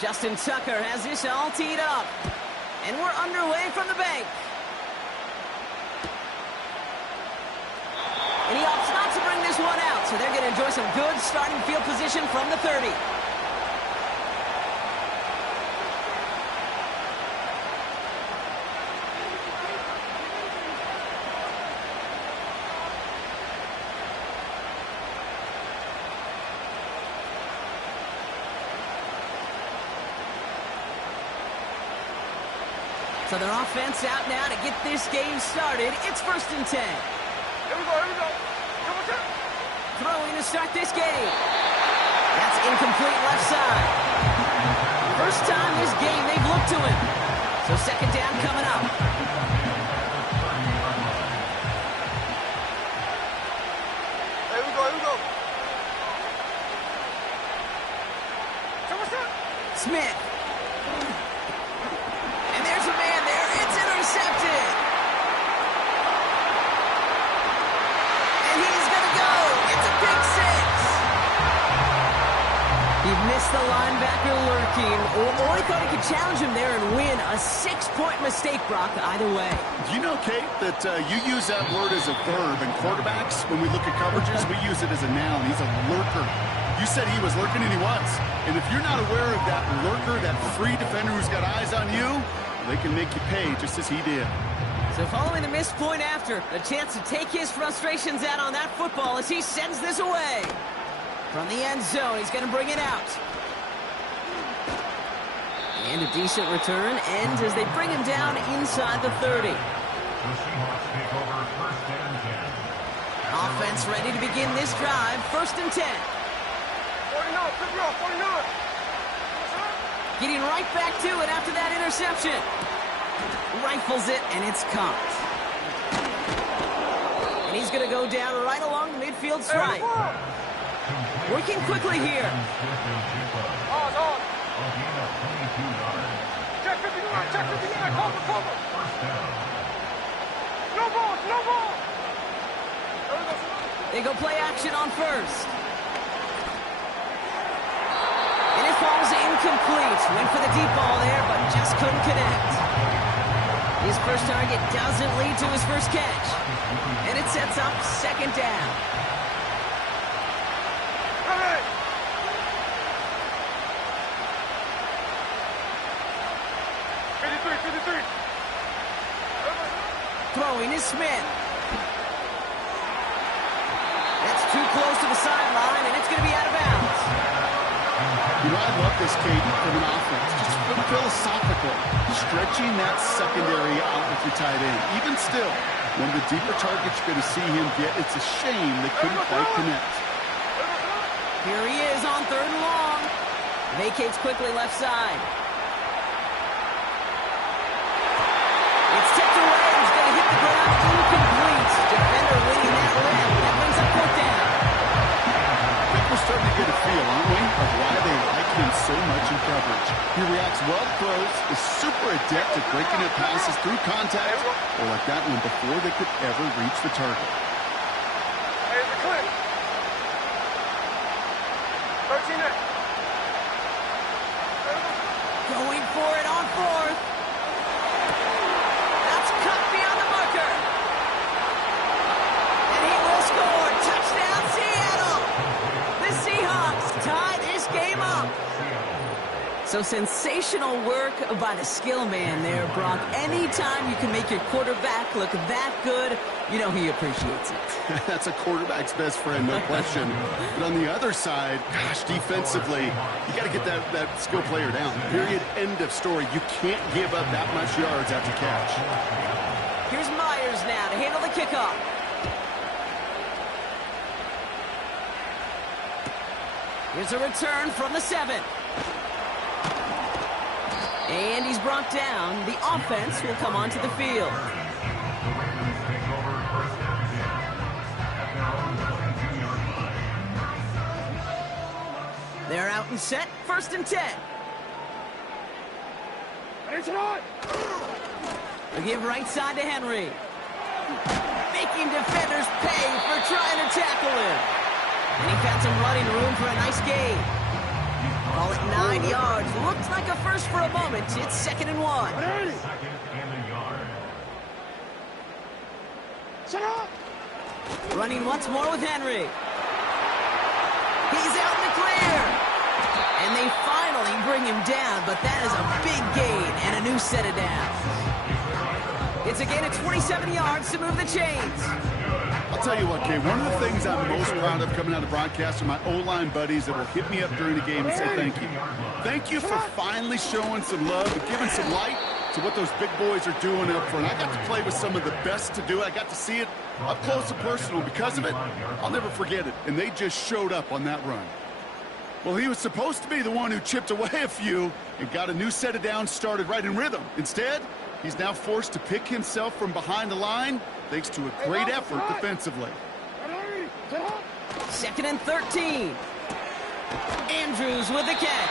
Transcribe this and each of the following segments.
Justin Tucker has this all teed up. And we're underway from the bank. And he opts not to bring this one out, so they're going to enjoy some good starting field position from the 30. So their offense out now to get this game started. It's 1st and 10. Here we go, here we go. Throwing to start this game. That's incomplete left side. First time this game they've looked to him. So 2nd down coming up. Here we go, here we go. Smith. And there's a man there. It's intercepted. And he's going to go. It's a pick six. He missed the linebacker lurking. Or he thought he could challenge him there and win. A 6-point mistake, Brock, either way. You know, Kate, that you use that word as a verb. And quarterbacks, when we look at coverages, we use it as a noun. He's a lurker. You said he was lurking, and he was. And if you're not aware of that lurker, that free defender who's got eyes on you, they can make you pay just as he did. So following the missed point after, a chance to take his frustrations out on that football as he sends this away. From the end zone, he's going to bring it out. And a decent return ends as they bring him down inside the 30. Offense ready to begin this drive. 1st and 10. 49. Getting right back to it after that interception. Rifles it, and it's caught. And he's going to go down right along the midfield stripe. Working quickly here. Check 59, cover. No ball. They go play action on 1st. And it falls incomplete. Went for the deep ball there, but just couldn't connect. His first target doesn't lead to his first catch. And it sets up 2nd down. Hey! 53. Throwing is Smith. That's too close to the sideline, and it's going to be out of bounds. You know, I love this, Kate, from an offense. Just philosophical. Stretching that secondary out with your tight end. Even still, one of the deeper targets you're going to see him get, it's a shame they couldn't quite connect. Here he is on 3rd and long. Vacates quickly left side. It's tipped away. He's going to hit the ground incomplete. Defender winning that rip. That brings up 4th down. I think we're starting to get a feel, aren't we, of why they like him so much in coverage. He reacts well to throws, is super adept at breaking up passes through contact, or like that one before they could ever reach the target. Here's the clip. 13. Going for it on 4th. That's cut beyond the marker. And he will score. Touchdown, Seattle. The Seahawks tie this game up. So sensational work by the skill man there, Brock. Anytime you can make your quarterback look that good, you know he appreciates it. That's a quarterback's best friend, no question. But on the other side, gosh, defensively, you got to get that skill player down. Period, end of story. You can't give up that much yards after catch. Here's Myers now to handle the kickoff. Here's a return from the 7. And he's brought down. The offense will come onto the field. They're out and set. 1st and 10. They give right side to Henry. making defenders pay for trying to tackle him. And he found some running room for a nice gain. Call it 9 yards. Looks like a first for a moment. It's 2nd and 1. Shut up! Running once more with Henry. He's out in the clear. And they finally bring him down, but that is a big gain and a new set of downs. It's a gain of 27 yards to move the chains. I'll tell you what, Kay, one of the things I'm most proud of coming out of broadcast are my O-line buddies that will hit me up during the game and say thank you. Thank you for finally showing some love and giving some light to what those big boys are doing up front. I got to play with some of the best to do it. I got to see it up close and personal. Because of it, I'll never forget it. And they just showed up on that run. Well, he was supposed to be the one who chipped away a few and got a new set of downs started right in rhythm. Instead, he's now forced to pick himself from behind the line thanks to a great effort defensively. 2nd and 13. Andrews with the catch.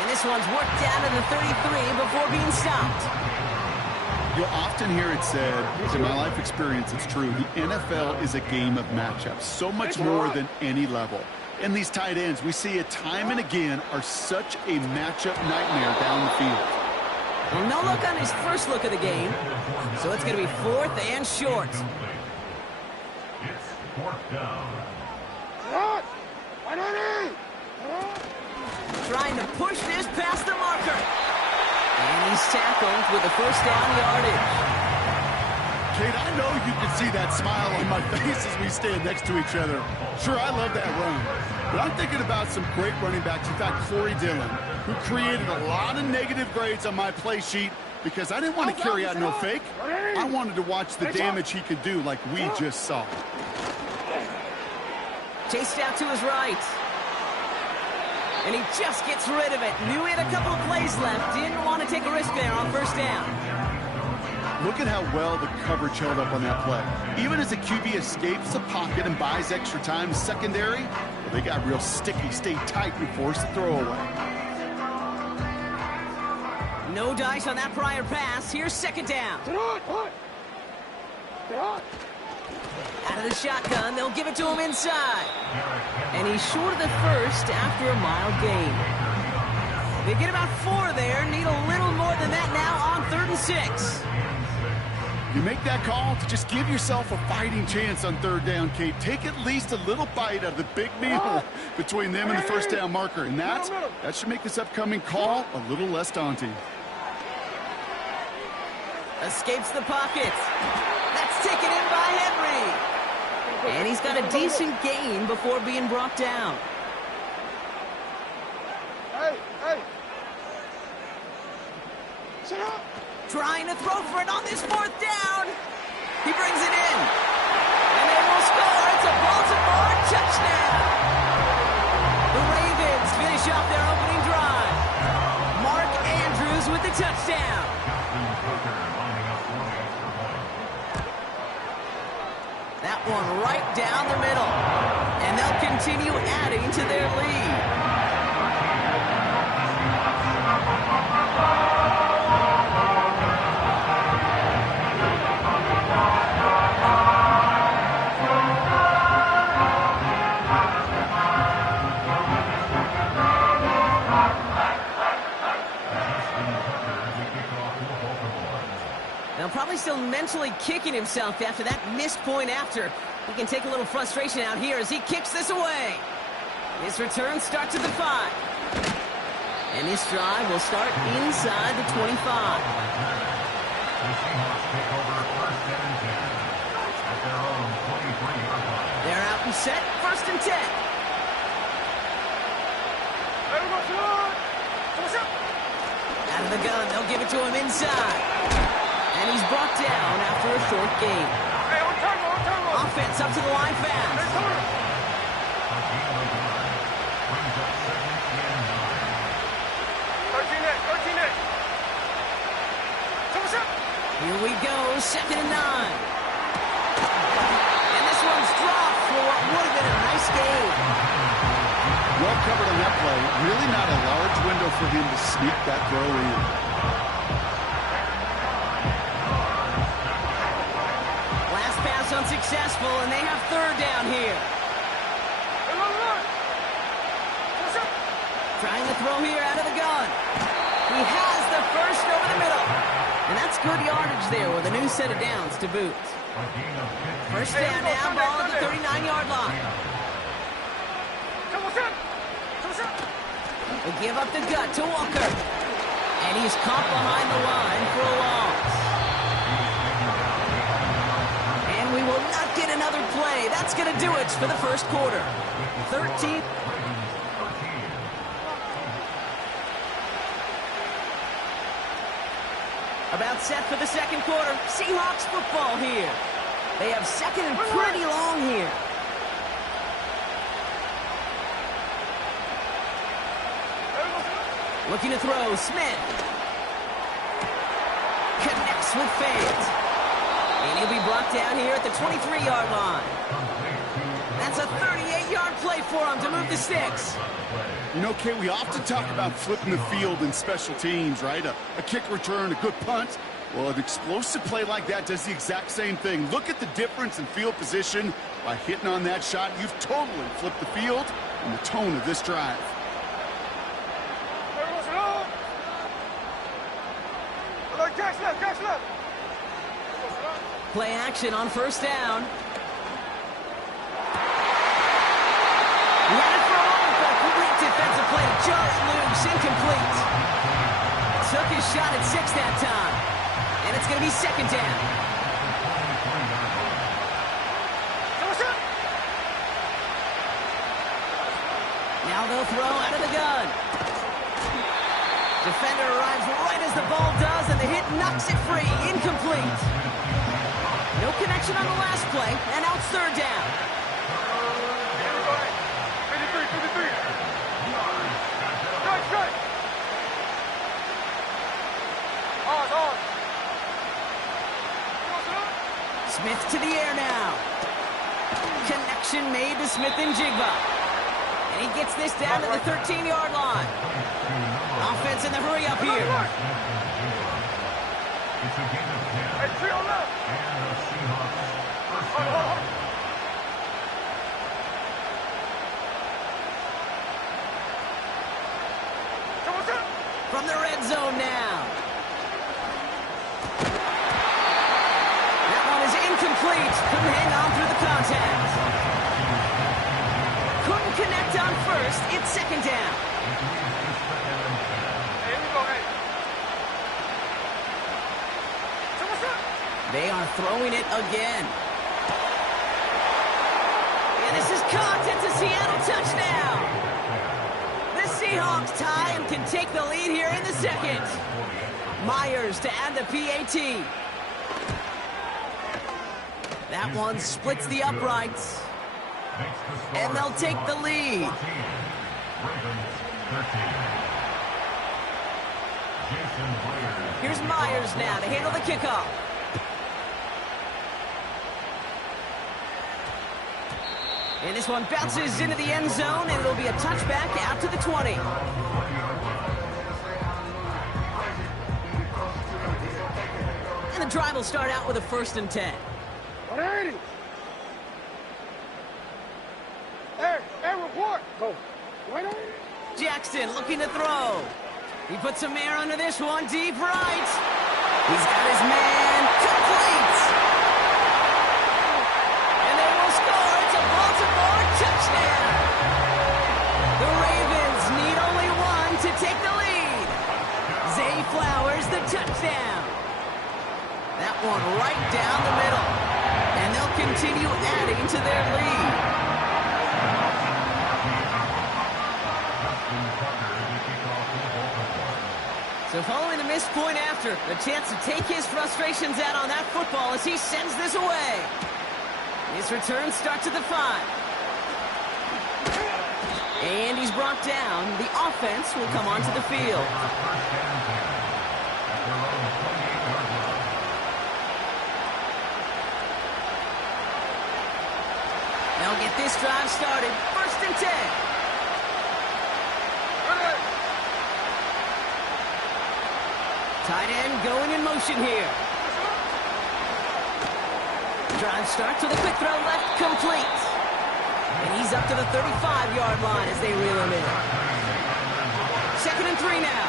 And this one's worked down to the 33 before being stopped. You'll often hear it said, in my life experience, it's true, the NFL is a game of matchups, so much more than any level. And these tight ends, we see it time and again, are such a matchup nightmare down the field. Well, no look on his first look of the game, so it's going to be 4th and short. It's 4th down. Trying to push this past the marker. And he's tackled with the first down yardage. Kate, I know you can see that smile on my face as we stand next to each other. Sure, I love that run. But I'm thinking about some great running backs. In fact, Corey Dillon, who created a lot of negative grades on my play sheet because I didn't want to carry out no fake. I wanted to watch the damage he could do like we just saw. Chased out to his right. And he just gets rid of it. Knew he had a couple of plays left. Didn't want to take a risk there on first down. Look at how well the coverage held up on that play. Even as the QB escapes the pocket and buys extra time secondary, well, they got real sticky, stayed tight, and forced the throwaway. No dice on that prior pass. Here's 2nd down. Out of the shotgun, they'll give it to him inside. And he's short of the first after a mile gain. They get about 4 there, need a little more than that now on 3rd and 6. You make that call to just give yourself a fighting chance on 3rd down, Kate. Take at least a little bite of the big meal between them and the first down marker. And that should make this upcoming call a little less daunting. Escapes the pocket. That's taken in by Henry. And he's got a decent gain before being brought down. Hey! Shut up! Trying to throw for it on this 4th down. He brings it in. And they will score. It's a Baltimore touchdown. The Ravens finish off their opening drive. Mark Andrews with the touchdown. That one right down the middle. And they'll continue adding to their lead. Probably still mentally kicking himself after that missed point after. He can take a little frustration out here as he kicks this away. His return starts at the 5. And this drive will start inside the 25. They're out and set, 1st and 10. Out of the gun, they'll give it to him inside. And he's brought down after a short gain. Offense up to the line fast. Here we go, 2nd and 9. And this one's dropped for what would have been a nice gain. Well covered on that play. Really not a large window for him to sneak that throw in. Last pass successful, and they have third down here. Trying to throw here out of the gun. He has the first over the middle. And that's good yardage there with a new set of downs to boot. First down now, ball at the 39-yard line. They give up the gut to Walker. And he's caught behind the line for a loss. And we will not get another play. That's going to do it for the first quarter. 13. About set for the second quarter. Seahawks football here. They have second and pretty long here. Looking to throw, Smith. Connects with Fant. And he'll be brought down here at the 23-yard line. That's a 38-yard play for him to move the sticks. You know, Kay, we often talk about flipping the field in special teams, right? A kick return, a good punt. Well, an explosive play like that does the exact same thing. Look at the difference in field position. By hitting on that shot, you've totally flipped the field and the tone of this drive. Play action on first down. He had it for a moment, but a complete defensive play to Charlie loose, incomplete. Took his shot at 6 that time. And it's going to be second down. Now they'll throw out of the gun. Defender arrives right as the ball does, and the hit knocks it free. Incomplete. No connection on the last play, and now it's third down. Smith to the air now. Connection made to Smith and Jigba. And he gets this down to the 13-yard line. Offense in the hurry up here. From the red zone now. That one is incomplete. Couldn't hang on through the contact. Couldn't connect on first. It's second down. They are throwing it again. And this is caught. It's a Seattle touchdown. The Seahawks tie and can take the lead here in the second. Myers to add the PAT. That one splits the uprights. And they'll take the lead. Here's Myers now to handle the kickoff. And this one bounces into the end zone, and it'll be a touchback out to the 20. And the drive will start out with a 1st and 10. 180. Hey, report. Go. 180. Jackson looking to throw. He puts some air under this one, deep right. He's got his man. Complete. And they will score. It's a Baltimore touchdown. The Ravens need only one to take the lead. Zay Flowers, the touchdown. That one right down the middle. And they'll continue adding to their lead. So following the missed point after, a chance to take his frustrations out on that football as he sends this away. His return starts at the 5. And he's brought down. The offense will come onto the field. They'll get this drive started. 1st and 10. Tight end going in motion here. Drive starts with a quick throw left, complete. And he's up to the 35-yard line as they reel him in. 2nd and 3 now.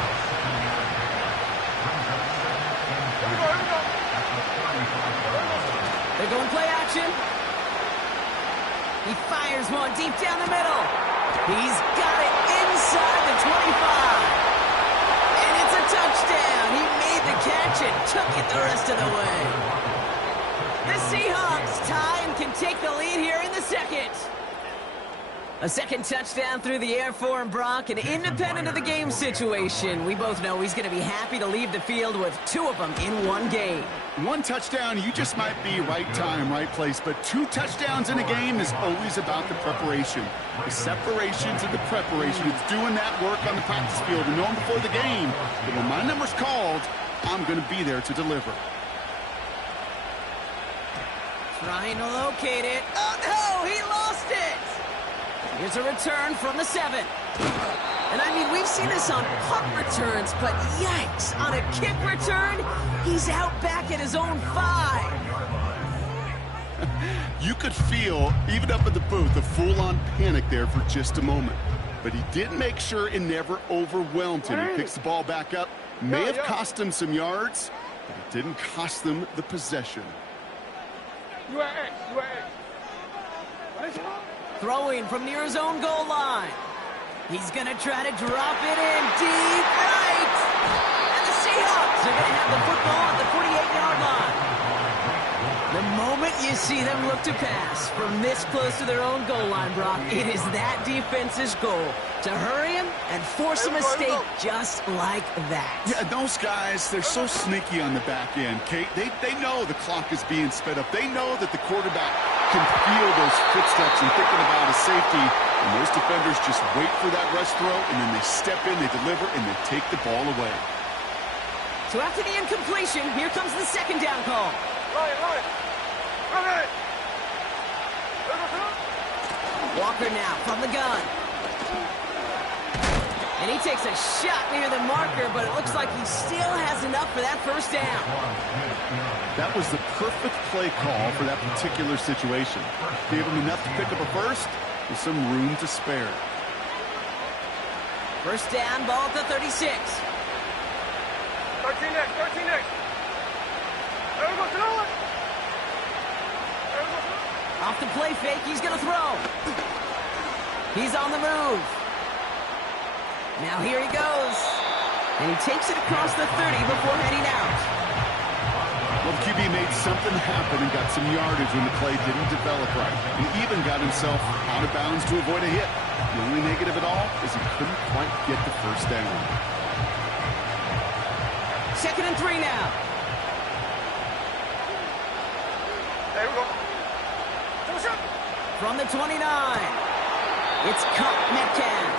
They're going play action. He fires one deep down the middle. He's got it inside the 25. And it's a touchdown. He made the catch and took it the rest of the way. The Seahawks tie and can take the lead here in the second. A second touchdown through the air for Brock, and independent of the game situation, we both know he's going to be happy to leave the field with 2 of them in one game. 1 touchdown, you just might be right time, right place, but 2 touchdowns in a game is always about the preparation. The separation to the preparation. It's doing that work on the practice field and knowing before the game that when my number's called, I'm going to be there to deliver. Trying to locate it. Oh, no, he lost it. Here's a return from the 7. And, I mean, we've seen this on punt returns, but yikes, on a kick return, he's out back at his own 5. You could feel, even up in the booth, a full-on panic there for just a moment. But he did make sure it never overwhelmed him. He picks the ball back up. May have cost him some yards, but it didn't cost them the possession. Throwing from near his own goal line. He's going to try to drop it in deep right. And the Seahawks are going to have the football at the 48-yard line. The moment you see them look to pass from this close to their own goal line, Brock, it is that defense's goal to hurry him and force a mistake just like that. Yeah, those guys, they're so sneaky on the back end, Kate. They know the clock is being sped up. They know that the quarterback can feel those footsteps and thinking about his safety. And those defenders just wait for that rush throw, and then they step in, they deliver, and they take the ball away. So after the incompletion, here comes the 2nd down call. Walker now from the gun. And he takes a shot near the marker, but it looks like he still has enough for that 1st down. That was the perfect play call for that particular situation. Gave him enough to pick up a 1st with some room to spare. 1st down, ball at the 36. 13 next. There we go, throw it. Off the play fake, he's going to throw. He's on the move. Now here he goes. And he takes it across the 30 before heading out. Well, the QB made something happen and got some yardage when the play didn't develop right. And even got himself out of bounds to avoid a hit. The only negative at all is he couldn't quite get the 1st down. 2nd and 3 now. There we go. From the 29. It's Cup Metcalf.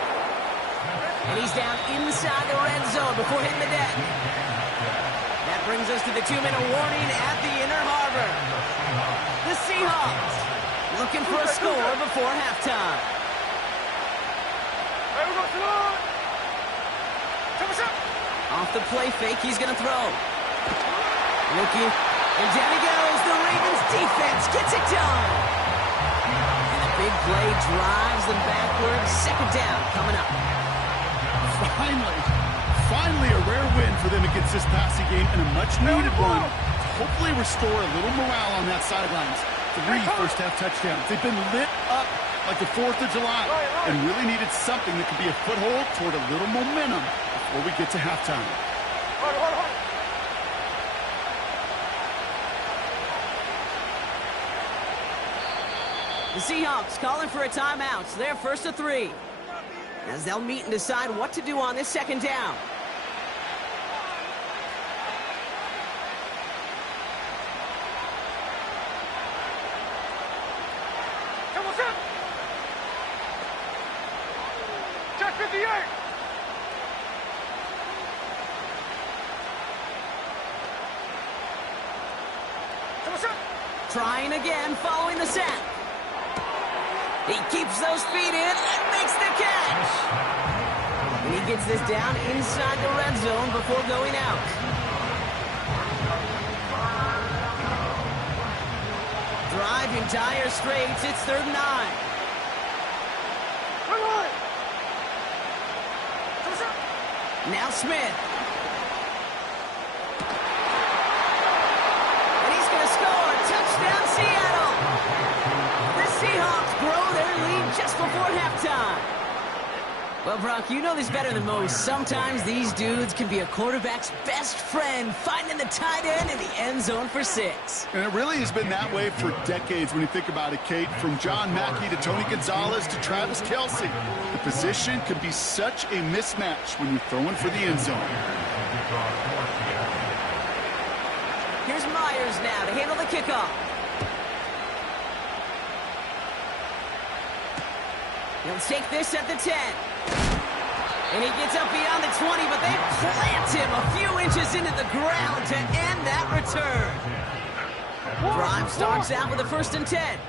And he's down inside the red zone before hitting the deck. That brings us to the 2-minute warning at the inner harbor. The Seahawks looking for a score before halftime. Off the play fake, he's going to throw. Looking, and down he goes. The Ravens defense gets it done. And the big play drives them backwards. 2nd down coming up. Finally a rare win for them against this passing game, and a much-needed one to hopefully restore a little morale on that sidelines. 3 first-half touchdowns. They've been lit up like the 4th of July and really needed something that could be a foothold toward a little momentum before we get to halftime. The Seahawks calling for a timeout. So they're 1st and 3. As they'll meet and decide what to do on this 2nd down. Check 58. Trying again following the sack. He keeps those feet in and makes the catch. And he gets this down inside the red zone before going out. drive in dire straits. It's 3rd and 9. Now Smith. And he's going to score. Touchdown, Seattle. The Seahawks grow their lead just before halftime. Well, Brock, you know this better than most. Sometimes these dudes can be a quarterback's best friend, finding the tight end in the end zone for 6. And it really has been that way for decades when you think about it, Kate. From John Mackey to Tony Gonzalez to Travis Kelce. The position can be such a mismatch when you're throwing for the end zone. Here's Myers now to handle the kickoff. He'll take this at the 10. And he gets up beyond the 20, but they plant him a few inches into the ground to end that return. Drive starts out with a 1st and 10.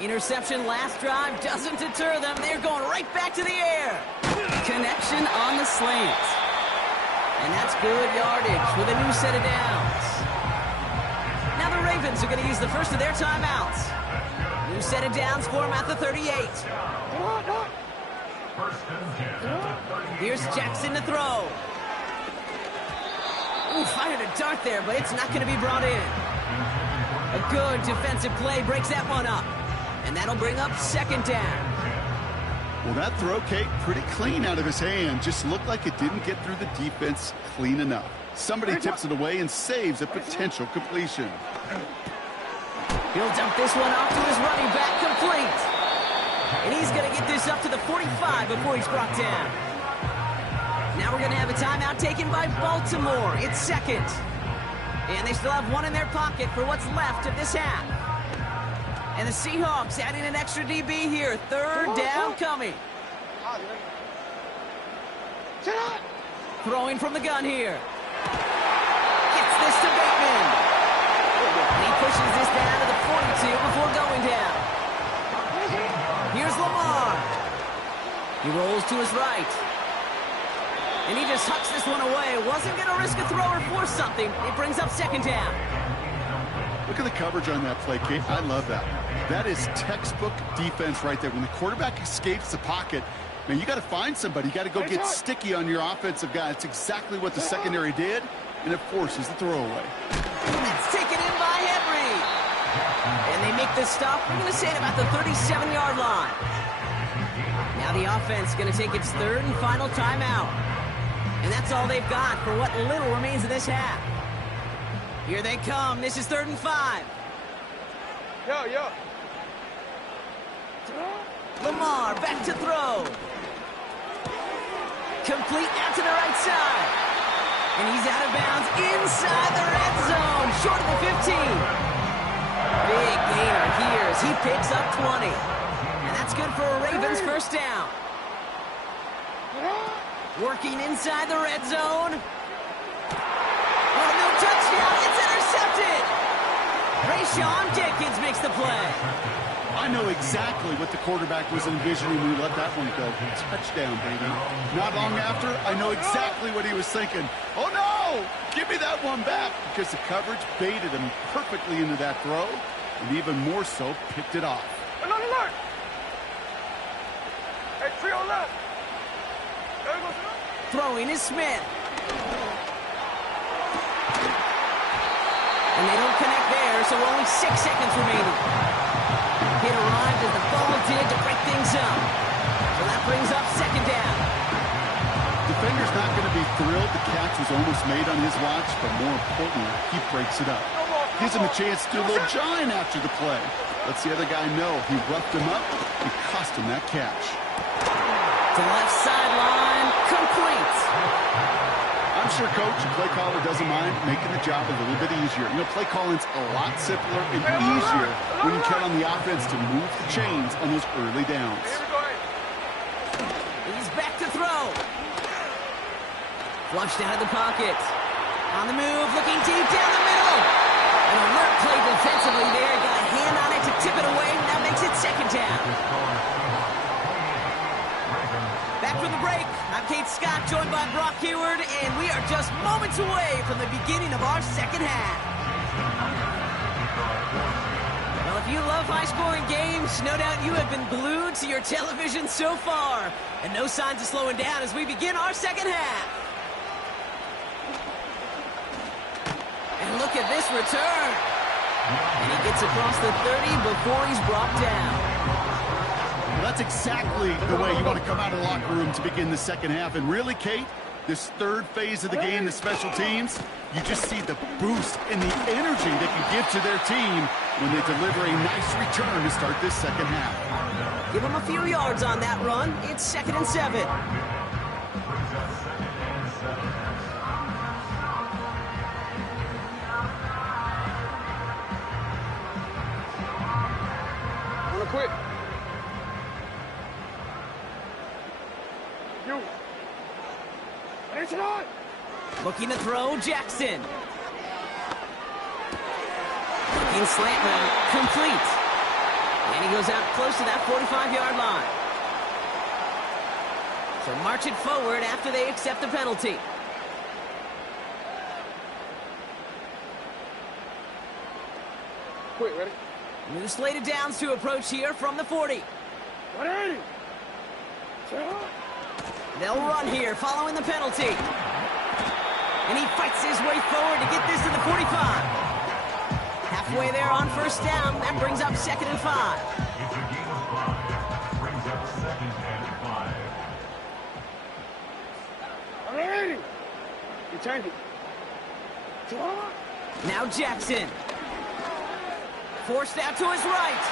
Interception last drive doesn't deter them. They're going right back to the air. Connection on the slant. And that's good yardage with a new set of downs. Now the Ravens are going to use the first of their timeouts. New set of downs for them at the 38. Here's Jackson to throw. Ooh, fired a dart there, but it's not going to be brought in. A good defensive play breaks that one up. And that'll bring up 2nd down. Well, that throw, Kate, pretty clean out of his hand. Just looked like it didn't get through the defense clean enough. Somebody tips it away and saves a potential completion. He'll dump this one off to his running back, complete. And he's going to get this up to the 45 before he's brought down. Now we're going to have a timeout taken by Baltimore. It's 2nd. And they still have one in their pocket for what's left of this half. And the Seahawks adding an extra DB here. 3rd down coming. Throwing from the gun here. Gets this to Bateman. And he pushes this down to the 42 before going down. Here's Lamar. He rolls to his right. And he just hucks this one away. Wasn't going to risk a throw or force something. It brings up 2nd down. Look at the coverage on that play, Kate. I love that. That is textbook defense right there. When the quarterback escapes the pocket, man, you got to find somebody. You got to go get sticky on your offensive guy. It's exactly what the secondary did, and it forces the throwaway. It's taken in by Henry. And they make the stop. We're going to say it about the 37-yard line. Now the offense is going to take its 3rd and final timeout. And that's all they've got for what little remains of this half. Here they come. This is 3rd and 5. Yo. Lamar back to throw. Complete out to the right side. And he's out of bounds inside the red zone. Short of the 15. Big gainer here as he picks up 20. And that's good for a Ravens 1st down. Working inside the red zone. Oh, no touchdown. It's intercepted. Rayshawn Jenkins makes the play. I know exactly what the quarterback was envisioning when he let that one go. Touchdown, baby. Not long after, I know exactly what he was thinking. Oh, no! Give me that one back, because the coverage baited him perfectly into that throw, and even more so, picked it off. Another alert! Hey, 3 on left. There goes it. Throwing is Smith. And they don't connect there, so only 6 seconds remaining. Hit arrived as the ball did to break things up. So that brings up 2nd down. Defender's not going to be thrilled the catch was almost made on his watch, but more importantly, he breaks it up. Gives him a chance to do a little giant after the play. Lets the other guy know he roughed him up and cost him that catch. To the left sideline, complete. I'm sure coach and play caller doesn't mind making the job a little bit easier. You know, play calling's a lot simpler and easier when you count on the offense to move the chains on those early downs. He's back to throw. Flushed out of the pocket. On the move, looking deep down the middle. An alert play defensively there. Got a hand on it to tip it away. That makes it 2nd down. Back back from the break. I'm Kate Scott, joined by Brock Heward, and we are just moments away from the beginning of our second half. Well, if you love high-scoring games, no doubt you have been glued to your television so far. And no signs of slowing down as we begin our second half. And look at this return. And he gets across the 30 before he's brought down. That's exactly the way you want to come out of the locker room to begin the second half. And really, Kate, this third phase of the game, the special teams, you just see the boost and the energy they can give to their team when they deliver a nice return to start this second half. Give them a few yards on that run. It's 2nd and 7. Wanna quit? You. It's not. Looking to throw, Jackson. Looking slant route, complete. And he goes out close to that 45-yard line. So march it forward after they accept the penalty. Quit, ready? New slated downs to approach here from the 40. 180. They'll run here following the penalty. And he fights his way forward to get this to the 45. Halfway there on first down. That brings up 2nd and 5. You turned it. Now Jackson. Forced out to his right.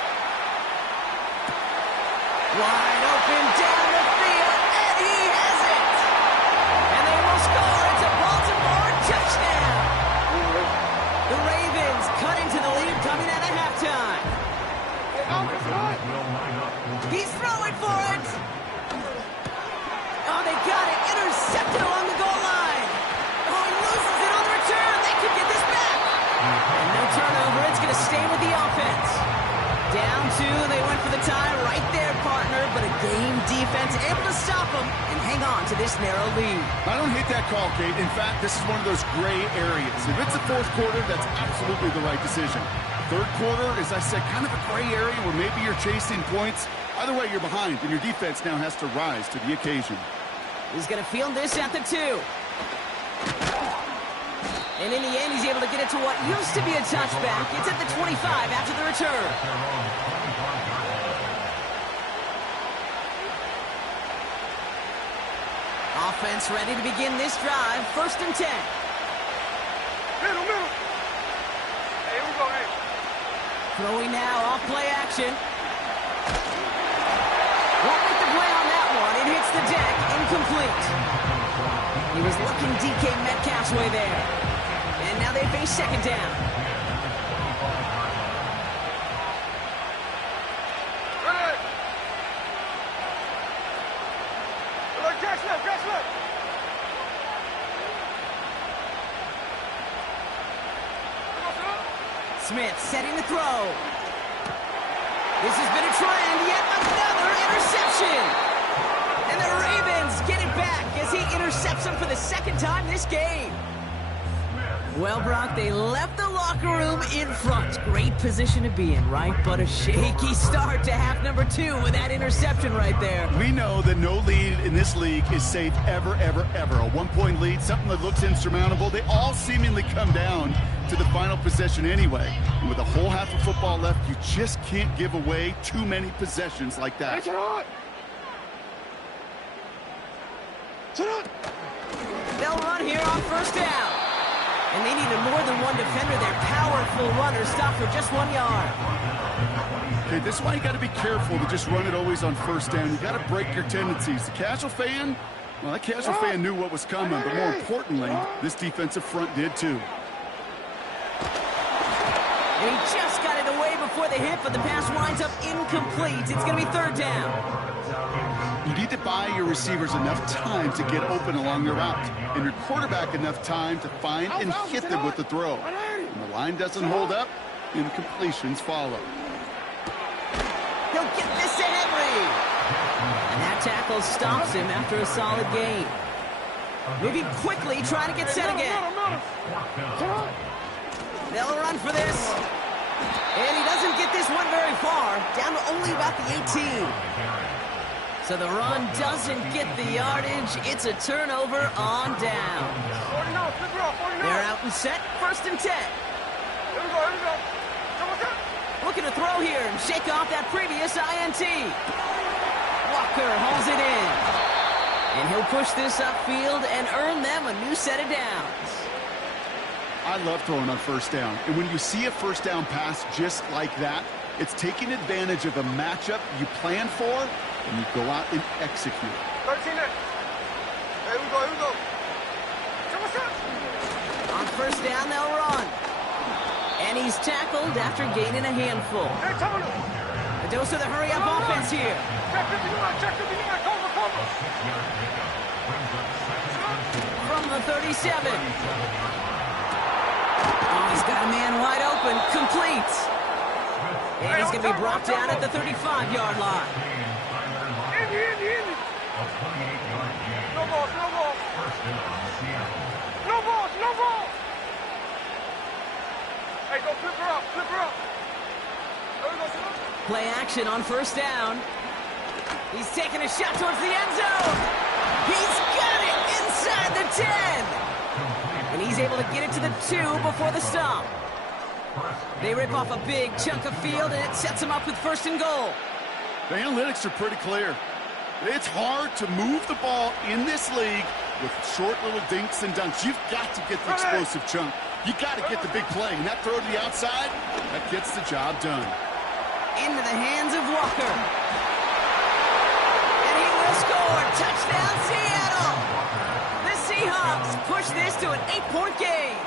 Wide open down the field, and he has it! And they will score. It's a Baltimore touchdown! The Ravens cut into the lead coming out of halftime. He's throwing for it! Oh, they got it! Intercepted along the goal line! Oh, he loses it on the return! They could get this back! And no turnover, it's going to stay with the offense. Down 2, they went for the tie right there, partner, but a game defense able to stop them and hang on to this narrow lead. I don't hate that call, Kate. In fact, this is one of those gray areas. If it's the fourth quarter, that's absolutely the right decision. Third quarter, as I said, kind of a gray area where maybe you're chasing points. Either way, you're behind, and your defense now has to rise to the occasion. He's going to field this at the 2. And in the end, he's able to get it to what used to be a touchback. It's at the 25 after the return. Offense ready to begin this drive. 1st and 10. Middle. Hey, here we go, hey. Throwing now off play action. Won't make the play on that one. It hits the deck. Incomplete. He was looking DK Metcalf's way there. And now they face 2nd down. Right. Look, catch left. Smith setting the throw. This has been a trend. Yet another interception. And the Ravens get it back as he intercepts him for the 2nd time this game. Well, Brock, they left the locker room in front. Great position to be in, right? But a shaky start to half number 2 with that interception right there. We know that no lead in this league is safe ever. A 1-point lead, something that looks insurmountable. They all seemingly come down to the final possession anyway. And with a whole half of football left, you just can't give away too many possessions like that. They'll run here on first down. And they needed more than one defender. Their powerful runner stopped for just 1 yard. Okay, this is why you got to be careful to just run it always on first down. You got to break your tendencies. The casual fan, well, that casual fan knew what was coming, but more importantly, this defensive front did too. And he just got it away before the hit, but the pass winds up incomplete. It's going to be 3rd down. You need to buy your receivers enough time to get open along the route, and your quarterback enough time to find and hit them with the throw. When the line doesn't hold up, incompletions follow. He'll get this to Henry. And that tackle stops him after a solid gain. Moving quickly, trying to get set again. They'll run for this. And he doesn't get this one very far, down to only about the 18. So the run doesn't get the yardage. It's a turnover on down. They're out and set, 1st and 10. Here we go, here we go. Come on, come. Looking to throw here and shake off that previous INT. Walker holds it in. And he'll push this upfield and earn them a new set of downs. I love throwing on 1st down. And when you see a 1st down pass just like that, it's taking advantage of a matchup you plan for, and you go out and execute. 13 it. Here we go, here we go. Come on, come. On 1st down, they'll run. And he's tackled after gaining a handful. Hey, Tony. A dose of the hurry-up offense here. Check the line, cover, cover. From the 37. Oh, he's got a man wide open. Complete. And he's going to be brought down at the 35-yard line. Indy. No balls, no balls. No balls, no balls. Hey, go flip her up, flip her up. There we go, son. Play action on 1st down. He's taking a shot towards the end zone. He's got it inside the 10. And he's able to get it to the 2 before the stop. They rip off a big chunk of field, and it sets them up with 1st and goal. The analytics are pretty clear. It's hard to move the ball in this league with short little dinks and dunks. You've got to get the explosive chunk. You got to get the big play. And that throw to the outside, that gets the job done. Into the hands of Walker. And he will score. Touchdown, Seattle. The Seahawks push this to an 8-point game.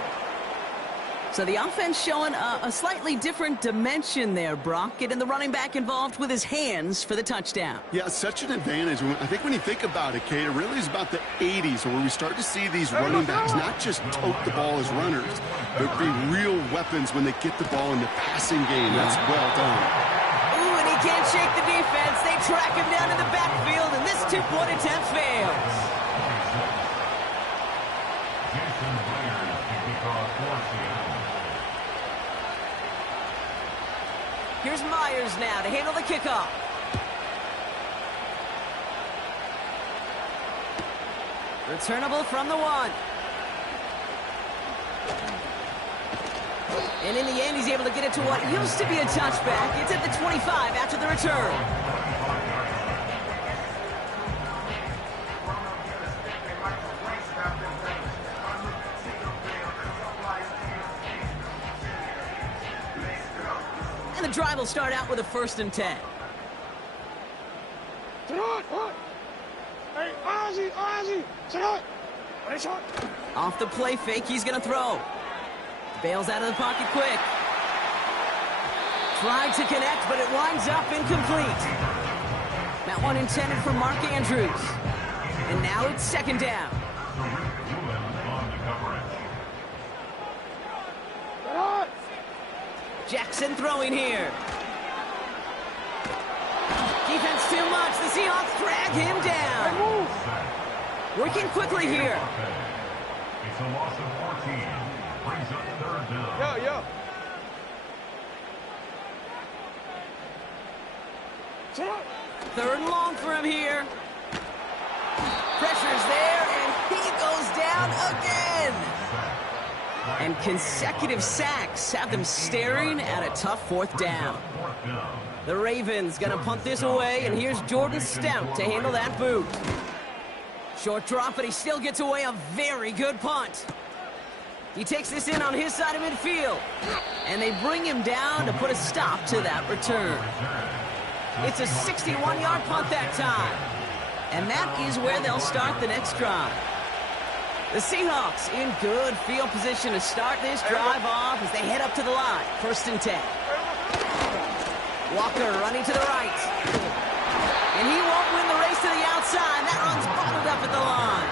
So the offense showing a slightly different dimension there, Brock, getting the running back involved with his hands for the touchdown. Yeah, such an advantage. I think when you think about it, Kate, it really is about the 80s where we start to see these running backs not just tote the ball as runners, but be real weapons when they get the ball in the passing game. That's well done. Ooh, and he can't shake the defense. They track him down in the backfield, and this 2-point attempt fails. Here's Myers now to handle the kickoff. Returnable from the 1. And in the end, he's able to get it to what used to be a touchback. It's at the 25 after the return. And the drive will start out with a 1st and 10. Hey, Ozzy, sit up. Hey, shot. Off the play fake, he's going to throw. Bails out of the pocket quick. Tried to connect, but it winds up incomplete. That one intended for Mark Andrews. And now it's 2nd down. Jackson throwing here. Defense too much. The Seahawks drag him down. Working quickly here. It's a loss of 14. Brings up 3rd down. Yeah. 3rd and long for him here. Pressure's there, and he goes down again. And consecutive sacks have them staring at a tough 4th down. The Ravens gonna punt this away, and here's Jordan Stout to handle that boot. Short drop, but he still gets away a very good punt. He takes this in on his side of midfield, and they bring him down to put a stop to that return. It's a 61-yard punt that time, and that is where they'll start the next drive. The Seahawks in good field position to start this drive off as they head up to the line. 1st and 10. Walker running to the right. And he won't win the race to the outside. That run's bottled up at the line.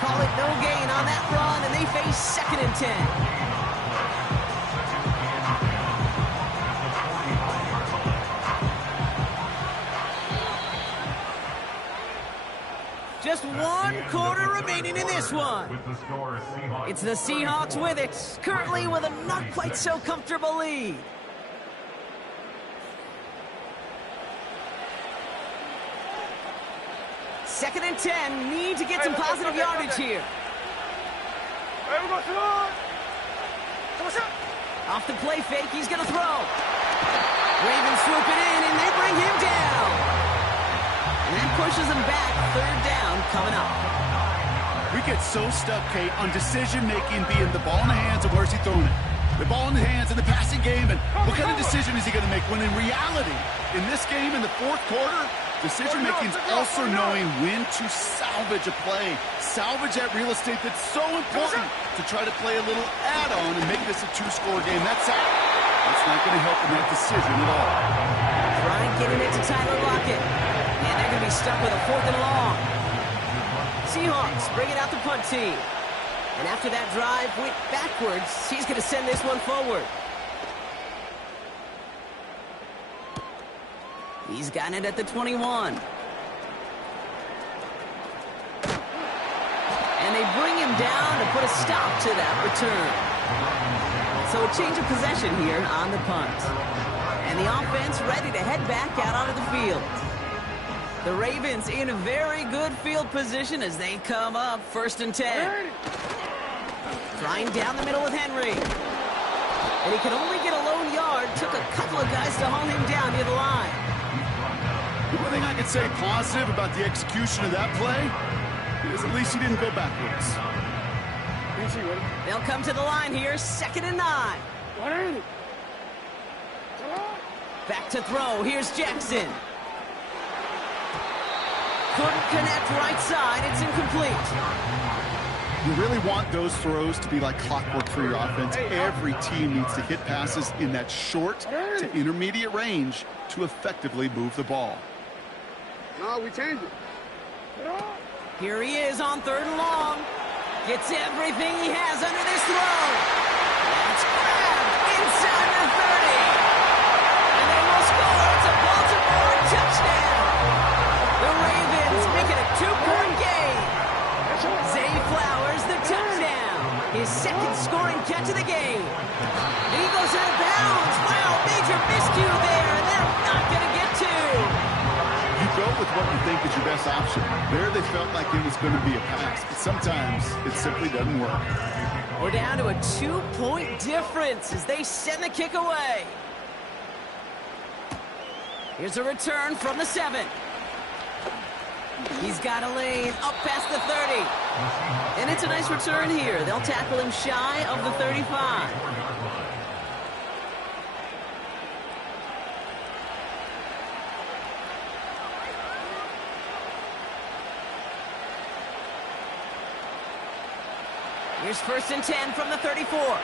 Call it no gain on that run, and they face 2nd and 10. Just one quarter remaining in this one. With the score, Seahawks. It's the Seahawks with it, currently with a not quite so comfortable lead. Second and 10, need to get some positive yardage here. Off the play fake, he's going to throw. Ravens swoop it in, and they bring him down. And that pushes him back. Third down coming up. We get so stuck, Kate, on decision-making being the ball in the hands and where's he throwing it. The ball in the hands in the passing game, and what kind of decision is he going to make? When in reality, in this game, in the fourth quarter, decision-making is also knowing when to salvage a play. Salvage that real estate that's so important to try to play a little add-on and make this a two-score game. That's not going to help in that decision at all. Bryant getting it to Tyler Lockett. And they're going to be stuck with a 4th and long. Seahawks bringing out the punt team. And after that drive went backwards, he's going to send this one forward. He's gotten it at the 21. And they bring him down to put a stop to that return. So a change of possession here on the punt. And the offense ready to head back out onto the field. The Ravens in a very good field position as they come up 1st and 10. Trying down the middle with Henry. And he could only get a lone yard. Took a couple of guys to haul him down near the line. The one thing I could say positive about the execution of that play is at least he didn't go backwards. They'll come to the line here, 2nd and 9. Back to throw. Here's Jackson. Couldn't connect right side. It's incomplete. You really want those throws to be like clockwork for your offense. Every team needs to hit passes in that short to intermediate range to effectively move the ball. No, we changed it. Here he is on 3rd and long. Gets everything he has under this throw. It's grabbed inside the 30. And they will score. It's a Baltimore touchdown. The Ravens make it a 2-point game. Zay Flowers, the touchdown. His 2nd scoring catch of the game. And he goes out of bounds. Wow, major miscue there. And they're not going to get to. You go with what you think is your best option. There they felt like it was going to be a pass, but sometimes it simply doesn't work. We're down to a 2-point difference as they send the kick away. Here's a return from the 7. He's got a lane up past the 30. And it's a nice return here. They'll tackle him shy of the 35. Here's 1st and 10 from the 34.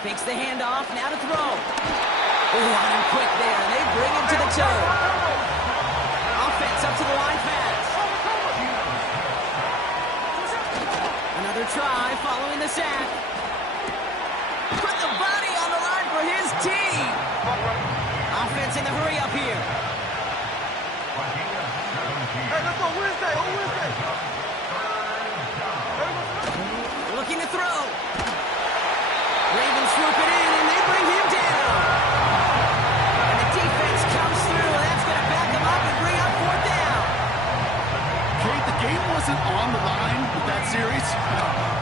Fakes the handoff, now to throw. Oh, on him quick there, and they bring him to the turf. Offense up to the line fast. Another try following the sack. Put the body on the line for his team. Offense in the hurry up here. Hey, let's go Wednesday. On Wednesday. Looking to throw. Ravens swoop it in, and they bring him down. And the defense comes through. That's going to back them up and bring up 4th down. Kate, the game wasn't on the line with that series,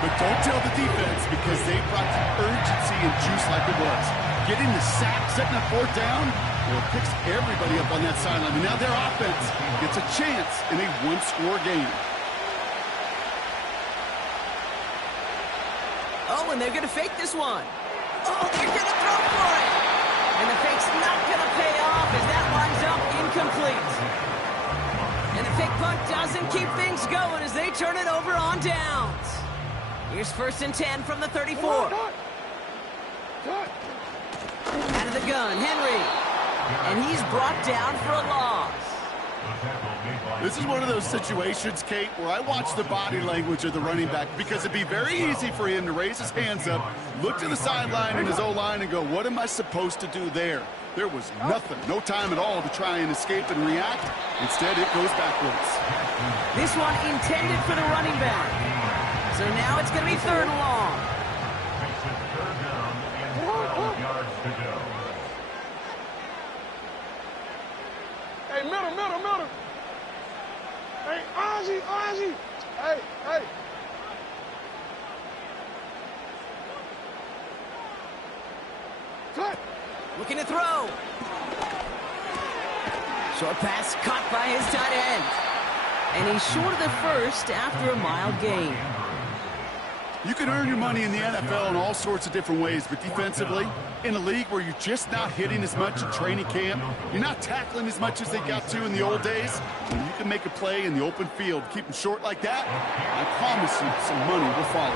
but don't tell the defense because they brought the urgency and juice like it was. Getting the sack, setting that 4th down, well, it picks everybody up on that sideline. And now their offense gets a chance in a 1-score game. Oh, and they're going to fake this one. Oh, they're going to throw for it. And the fake's not going to pay off as that winds up incomplete. And the fake punt doesn't keep things going as they turn it over on downs. Here's 1st and 10 from the 34. Out of the gun, Henry. And he's brought down for a loss. This is one of those situations, Kate, where I watch the body language of the running back because it'd be very easy for him to raise his hands up, look to the sideline in his O-line and go, what am I supposed to do there? There was nothing, no time at all to try and escape and react. Instead, it goes backwards. This one intended for the running back. So now it's going to be 3rd and long. Makes it 3rd down and 12 yards to go. Hey, middle. Hey, Ozzy. Hey. Cut. Looking to throw. Short pass caught by his tight end. And he's short of the first after a mild gain. You can earn your money in the NFL in all sorts of different ways, but defensively, in a league where you're just not hitting as much at training camp, you're not tackling as much as they got to in the old days, when you can make a play in the open field, keep them short like that, I promise you some money will follow.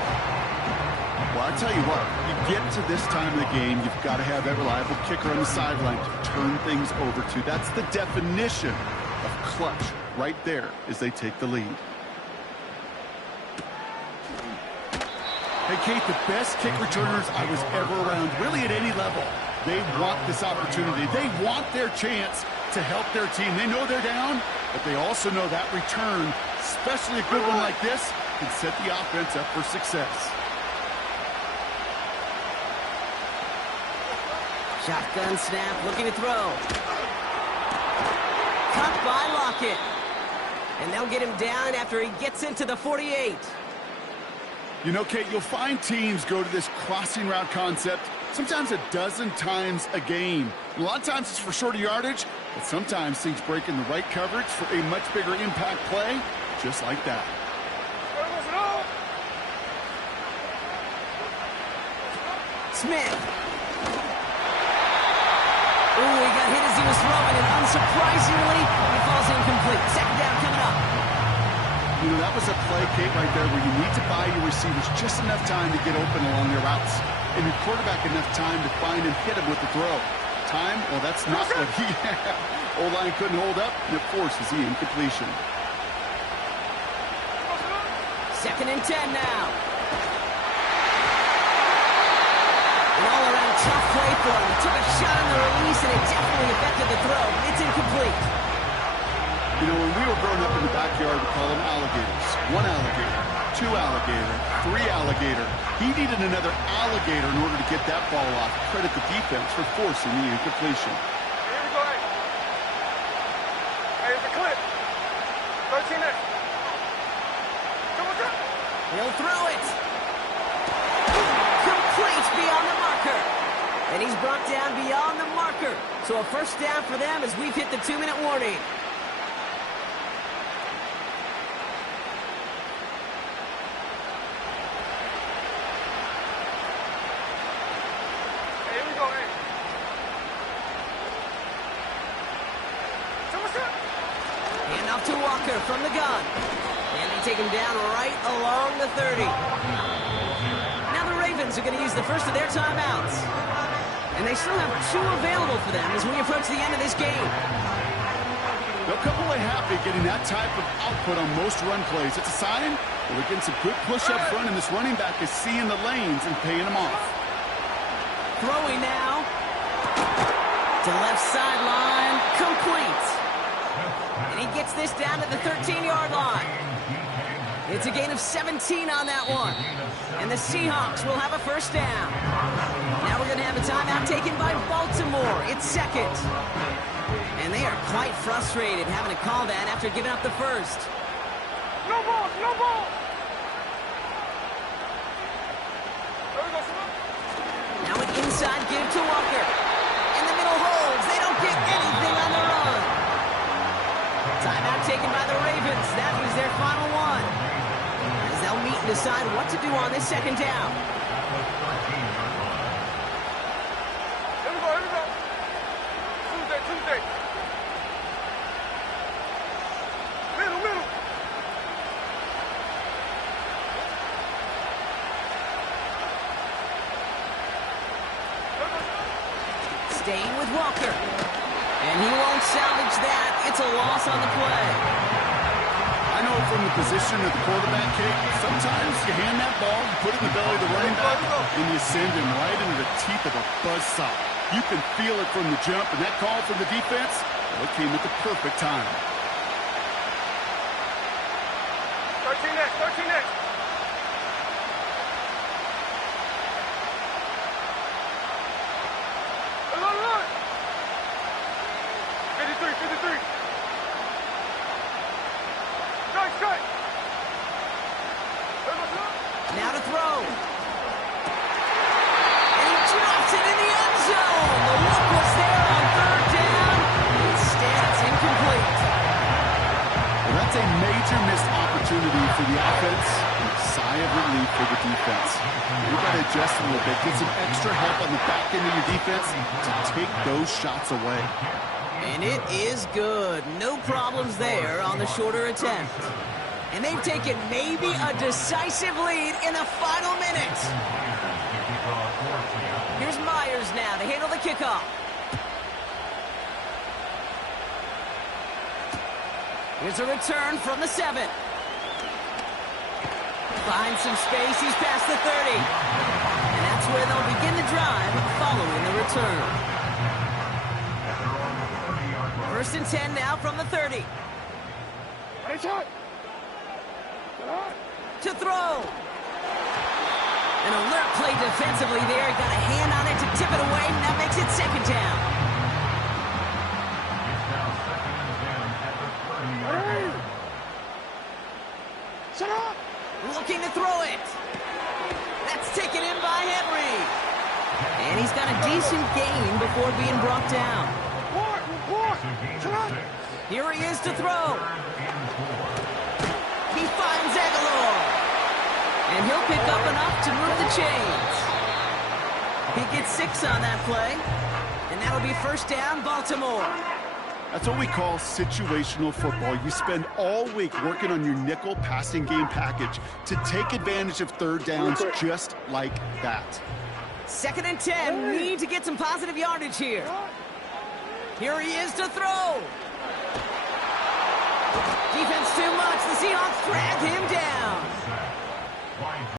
Well, I tell you what, you get to this time of the game, you've got to have that reliable kicker on the sideline to turn things over to. That's the definition of clutch right there as they take the lead. Hey, Kate, the best kick returners I was ever around, really at any level, they want this opportunity. They want their chance to help their team. They know they're down, but they also know that return, especially a good one like this, can set the offense up for success. Shotgun snap, looking to throw. Cut by Lockett. And they'll get him down after he gets into the 48. You know, Kate, you'll find teams go to this crossing route concept sometimes a dozen times a game. A lot of times it's for shorter yardage, but sometimes things break in the right coverage for a much bigger impact play, just like that. Smith. Ooh, he got hit as he was throwing, and unsurprisingly, he falls incomplete. 2nd down coming up. You know, that was a play, Kate, right there where you need to buy your receivers just enough time to get open along their routes, and your quarterback enough time to find and hit him with the throw. Time? Well, that's not what he had. O-line couldn't hold up, and it forces the incompletion. 2nd and 10 now. An all-around tough play for him. He took a shot on the release, and it definitely affected the throw. It's incomplete. You know, when we were growing up in the backyard, we call them alligators. 1 alligator, 2 alligator, 3 alligator. He needed another alligator in order to get that ball off. Credit the defense for forcing the incompletion. Here we go, hey. Hey, it's a clip. 13 next. Come on. He'll throw it. Complete beyond the marker. And he's brought down beyond the marker. So a 1st down for them as we've hit the 2-minute warning. To Walker from the gun. And they take him down right along the 30. Now the Ravens are going to use the first of their timeouts. And they still have 2 available for them as we approach the end of this game. They'll come away happy getting that type of output on most run plays. It's a sign that we're getting some good push up front, and this running back is seeing the lanes and paying them off. Throwing now. To left sideline. Complete. And he gets this down to the 13-yard line. It's a gain of 17 on that one. And the Seahawks will have a 1st down. Now we're going to have a timeout taken by Baltimore. It's 2nd. And they are quite frustrated having to call that after giving up the 1st. No ball. Now an inside give to Walker. In the middle holds. They don't get anything on the run. Timeout taken by the Ravens. That was their final one. As they'll meet and decide what to do on this 2nd down. Here we go. Tuesday. Middle. Staying with Walker. And he won't salvage that. It's a loss on the play. I know from the position of the quarterback, Kate, sometimes you hand that ball, you put it in the belly of the running back, and you send him right into the teeth of a buzzsaw. You can feel it from the jump, and that call from the defense, well, it came at the perfect time. 13 next, 13 next. Look. 53, 53. Strike. Now to throw. And he drops it in the end zone. The look was there on third down. Instead, it's incomplete. Well, that's a major missed opportunity for the offense and a sigh of relief for the defense. You've got to adjust a little bit, get some extra help on the back end of your defense to take those shots away. And it is good. No problems there on the shorter attempt. And they've taken maybe a decisive lead in the final minutes. Here's Myers now to handle the kickoff. Here's a return from the 7. Finds some space. He's past the 30. And that's where they'll begin the drive following the return. 1st and 10 now from the 30. To throw. An alert play defensively there. Got a hand on it to tip it away, and that makes it 2nd down. Shut up! Looking to throw it. That's taken in by Henry. And he's got a decent gain before being brought down. Shut up! Here he is to throw. He finds Aguilar. And he'll pick up enough to move the chains. He gets 6 on that play. And that'll be 1st down, Baltimore. That's what we call situational football. You spend all week working on your nickel passing game package to take advantage of 3rd downs just like that. 2nd and 10. Need to get some positive yardage here. Here he is to throw. Defense too much. The Seahawks drag him down.